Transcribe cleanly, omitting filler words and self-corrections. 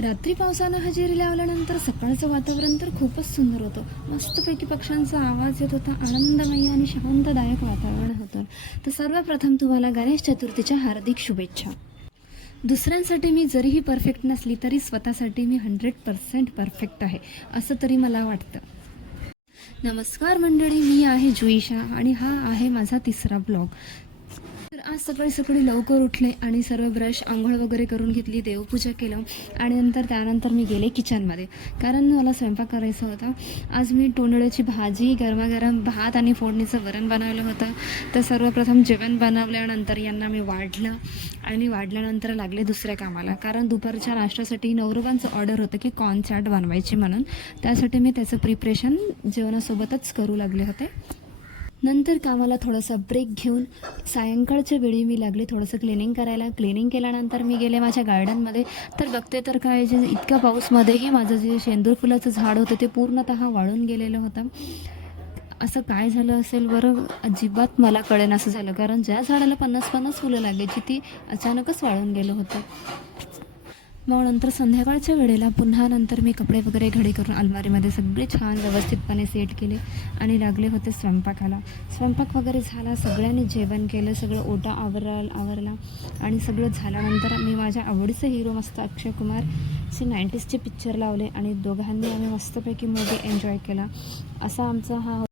रात्री पावसानं हजेरी लावल्यानंतर सकाळचं वातावरण तर खूपच सुंदर होतं. मस्तपैकी पक्ष्यांचा आवाज येत होता. आनंदमयी आणि शांतदायक वातावरण होतं. तर सर्वप्रथम तुम्हाला गणेश चतुर्थीच्या हार्दिक शुभेच्छा. दुसऱ्यांसाठी मी जरीही परफेक्ट नसली तरी स्वतःसाठी मी 100% परफेक्ट आहे, असं तरी मला वाटतं. नमस्कार मंडळी, मी आहे जुईशा आणि हा आहे माझा तिसरा ब्लॉग. तर आज सकाळी सकाळी लवकर उठले आणि सर्व ब्रश आंघोळ वगैरे करून घेतली, देवपूजा केलं आणि त्यानंतर मी गेले किचनमध्ये, कारण मला स्वयंपाक करायचा होता. आज मी तोंडळ्याची भाजी, गरमागरम भात आणि फोडणीचं वरण बनवलं होतं. तर सर्वप्रथम जेवण बनवल्यानंतर यांना मी वाढलं आणि वाढल्यानंतर लागले दुसऱ्या कामाला, कारण दुपारच्या नाश्त्यासाठी नवरोबांचं ऑर्डर होतं की कॉर्न चाट बनवायची म्हणून. त्यासाठी मी त्याचं प्रिपरेशन जेवणासोबतच करू लागले होते. नंतर कामाला थोडासा ब्रेक घेऊन सायंकाळच्या वेळी मी लागले थोडंसं क्लिनिंग करायला. क्लिनिंग केल्यानंतर मी गेले माझ्या गार्डनमध्ये. तर बघते तर काय, जे इतक्या पाऊसमध्येही माझं जे शेंदूर फुलाचं झाड होतं ते पूर्णतः वाळून गेलेलं होतं. असं काय झालं असेल बरं, अजिबात मला कळेन असं झालं, कारण ज्या झाडाला 50-50 फुलं लागायची ती अचानकच वाळून गेलं होतं. मग नंतर संध्याकाळच्या वेळेला पुन्हा नंतर मी कपडे वगैरे घडी करून अलमारीमध्ये सगळे छान व्यवस्थितपणे सेट केले आणि लागले होते स्वयंपाकाला. स्वयंपाक वगैरे झाला, सगळ्यांनी जेवण केलं, सगळं ओटा आवरला आणि सगळं झाल्यानंतर मी माझ्या आवडीचं हिरो मस्त अक्षय कुमारचे 90sचे पिक्चर लावले आणि दोघांनी आम्ही मस्तपैकी मूवी एन्जॉय केला. असा आमचा हा